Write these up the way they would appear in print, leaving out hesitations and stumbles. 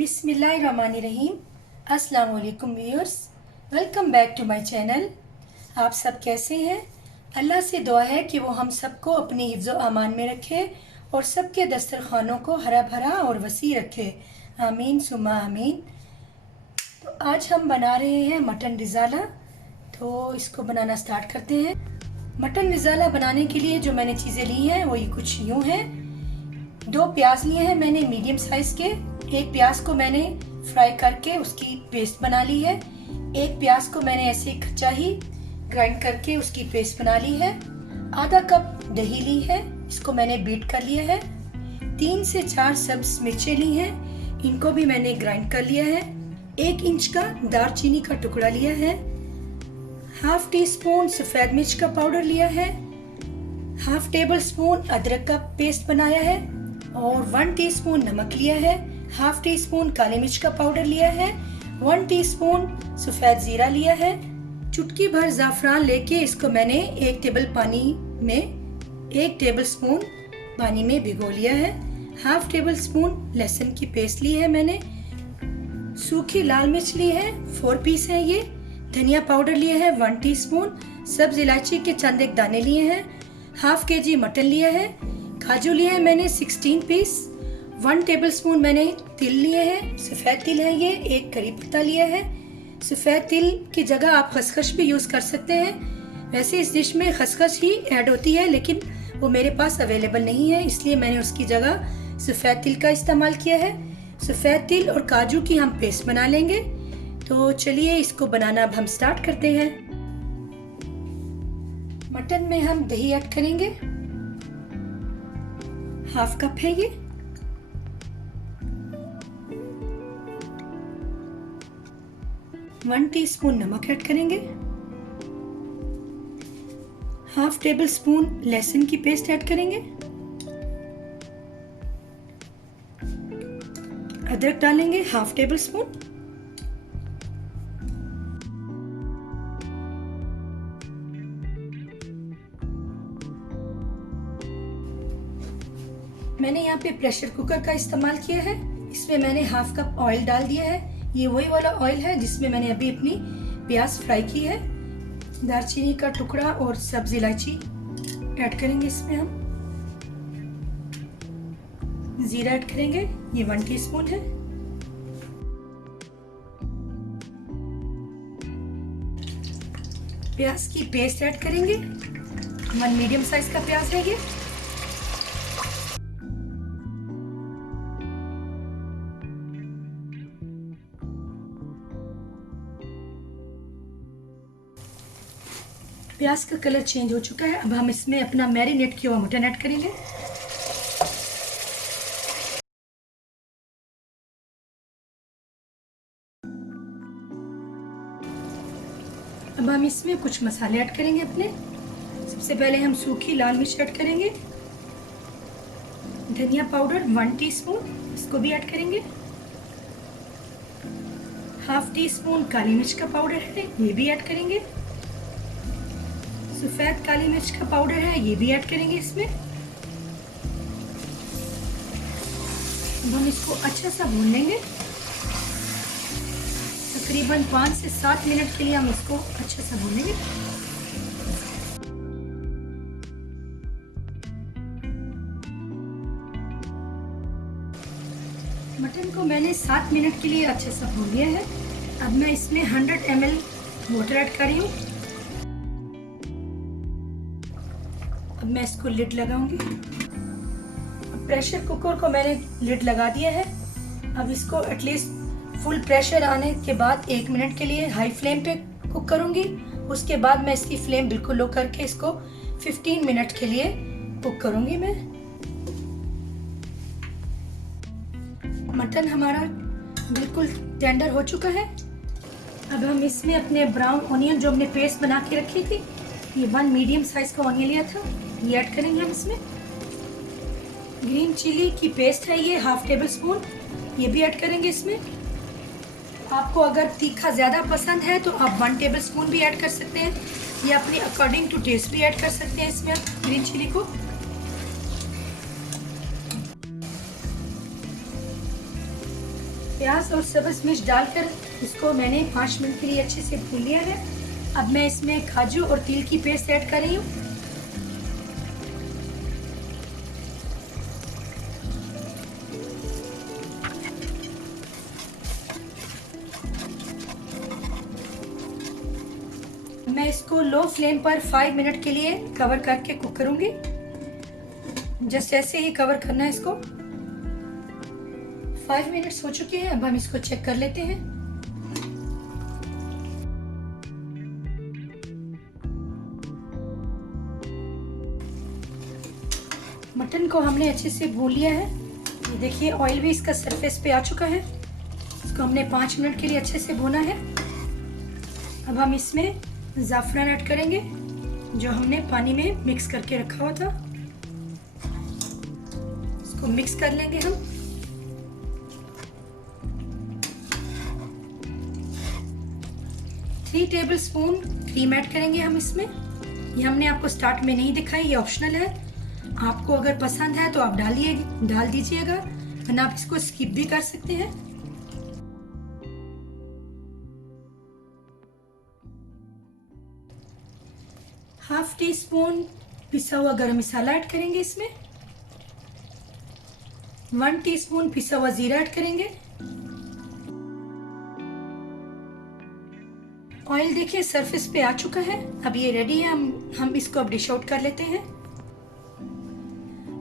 बिस्मिल्लाहिर्रहमानिर्रहीम। अस्सलाम वालेकुम viewers, welcome back to my channel. आप सब कैसे हैं? अल्लाह से दुआ है कि वो हम सबको अपनी हिफ्ज़ अमान में रखे और सबके दस्तरखानों को हरा भरा और वसी रखे। आमीन सुम्मा आमीन। तो आज हम बना रहे हैं मटन रिज़ाला। तो इसको बनाना स्टार्ट करते हैं। मटन रिज़ाला बनाने के लिए जो मैंने चीज़ें ली हैं वो ये कुछ यूँ हैं। 2 प्याज लिए हैं मैंने मीडियम साइज़ के। एक प्याज को मैंने फ्राई करके उसकी पेस्ट बना ली है। एक प्याज को मैंने ऐसे कच्चा ही ग्राइंड करके उसकी पेस्ट बना ली है। आधा कप दही ली है, इसको मैंने बीट कर लिया है। 3 से 4 सब्ज मिर्चें ली हैं, इनको भी मैंने ग्राइंड कर लिया है। 1 इंच का दालचीनी का टुकड़ा लिया है। हाफ टी स्पून सफ़ेद मिर्च का पाउडर लिया है। हाफ टेबल स्पून अदरक का पेस्ट बनाया है और 1 टीस्पून नमक लिया है। हाफ टी स्पून काली मिर्च का पाउडर लिया है। 1 टीस्पून सफ़ेद ज़ीरा लिया है। चुटकी भर ज़ाफ़रान लेके इसको मैंने 1 टेबल स्पून पानी में भिगो लिया है। हाफ टेबल स्पून लहसुन की पेस्ट ली है मैंने। सूखी लाल मिर्च ली है, 4 पीस है ये। धनिया पाउडर लिया है 1 टीस्पून। सब्ज इलायची के चंद एक दाने लिए हैं। हाफ केजी मटन लिया है। काजू लिए हैं मैंने 16 पीस। 1 टेबल स्पून मैंने तिल लिए हैं, सफ़ेद तिल है ये। 1 करी पत्ता लिया है। सफ़ेद तिल की जगह आप खसखस भी यूज़ कर सकते हैं। वैसे इस डिश में खसखस ही ऐड होती है, लेकिन वो मेरे पास अवेलेबल नहीं है, इसलिए मैंने उसकी जगह सफ़ेद तिल का इस्तेमाल किया है। सफ़ेद तिल और काजू की हम पेस्ट बना लेंगे। तो चलिए इसको बनाना अब हम स्टार्ट करते हैं। मटन में हम दही ऐड करेंगे, हाफ कप है ये। वन टीस्पून नमक ऐड करेंगे। हाफ टेबल स्पून लहसुन की पेस्ट ऐड करेंगे। अदरक डालेंगे हाफ टेबल स्पून। मैंने यहाँ पे प्रेशर कुकर का इस्तेमाल किया है। इसमें मैंने हाफ कप ऑयल डाल दिया है। ये वही वाला ऑयल है जिसमें मैंने अभी अपनी प्याज फ्राई की है। दालचीनी का टुकड़ा और सब्ज इलायची ऐड करेंगे इसमें हम। जीरा ऐड करेंगे, ये 1 टीस्पून है। प्याज की पेस्ट ऐड करेंगे, 1 मीडियम साइज का प्याज है ये। प्याज का कलर चेंज हो चुका है। अब हम इसमें अपना मैरिनेट किया हुआ मटन ऐड करेंगे। अब हम इसमें कुछ मसाले ऐड करेंगे अपने। सबसे पहले हम सूखी लाल मिर्च ऐड करेंगे। धनिया पाउडर 1 टीस्पून, इसको भी ऐड करेंगे। हाफ टी स्पून काली मिर्च का पाउडर है, ये भी ऐड करेंगे। सफ़ेद काली मिर्च का पाउडर है, ये भी ऐड करेंगे इसमें। अब हम इसको अच्छा सा भून लेंगे। तकरीबन 5 से 7 मिनट के लिए हम इसको अच्छा सा भूनेंगे। मटन को मैंने 7 मिनट के लिए अच्छे से भून लिया है। अब मैं इसमें 100 ml वाटर ऐड कर रही हूँ। अब मैं इसको लिड लगाऊंगी। प्रेशर कुकर को मैंने लिड लगा दिया है। अब इसको एटलीस्ट फुल प्रेशर आने के बाद 1 मिनट के लिए हाई फ्लेम पे कुक करूंगी। उसके बाद मैं इसकी फ्लेम बिल्कुल लो करके इसको 15 मिनट के लिए कुक करूंगी मैं। मटन हमारा बिल्कुल टेंडर हो चुका है। अब हम इसमें अपने ब्राउन ऑनियन जो हमने पेस्ट बना के रखी थी, ये 1 मीडियम साइज का ऑनियन लिया था, ये ऐड करेंगे हम इसमें। ग्रीन चिली की पेस्ट है ये, हाफ टेबल स्पून, ये भी ऐड करेंगे इसमें। आपको अगर तीखा ज़्यादा पसंद है तो आप 1 टेबल स्पून भी ऐड कर सकते हैं, या अपने अकॉर्डिंग टू टेस्ट भी ऐड कर सकते हैं इसमें ग्रीन चिली को। प्याज और सब्ज मिर्च डालकर इसको मैंने 5 मिनट के लिए अच्छे से भून लिया है। अब मैं इसमें काजू और तिल की पेस्ट ऐड कर रही हूँ। मैं इसको लो फ्लेम पर 5 मिनट के लिए कवर करके कुक करूंगी। जस्ट ऐसे ही कवर करना है इसको। 5 मिनट्स हो चुके हैं। अब हम इसको चेक कर लेते हैं। मटन को हमने अच्छे से भून लिया है। ये देखिए ऑयल भी इसका सरफेस पे आ चुका है। इसको हमने 5 मिनट के लिए अच्छे से भूना है। अब हम इसमें ज़ाफ़रान ऐड करेंगे जो हमने पानी में मिक्स करके रखा हुआ था। इसको मिक्स कर लेंगे हम। Three table spoon cream add करेंगे हम इसमें। ये हमने आपको स्टार्ट में नहीं दिखाई, ये ऑप्शनल है। आपको अगर पसंद है तो आप डाल दीजिएगा, वरना आप इसको स्किप भी कर सकते हैं। हाफ टी स्पून पिसा हुआ गरम मसाला ऐड करेंगे इसमें। 1 टीस्पून पिसा हुआ जीरा ऐड करेंगे। ऑयल देखिए सरफेस पे आ चुका है। अब ये रेडी है। हम इसको अब डिश आउट कर लेते हैं।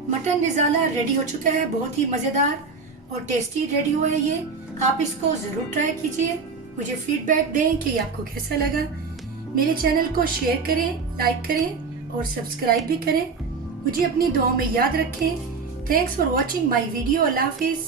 मटन रिजाला रेडी हो चुका है। बहुत ही मजेदार और टेस्टी रेडी हुआ है ये। आप इसको जरूर ट्राई कीजिए। मुझे फीडबैक दें कि आपको कैसा लगा। मेरे चैनल को शेयर करें, लाइक करें और सब्सक्राइब भी करें। मुझे अपनी दुआओं में याद रखें। Thanks for watching my video. Allah Hafiz.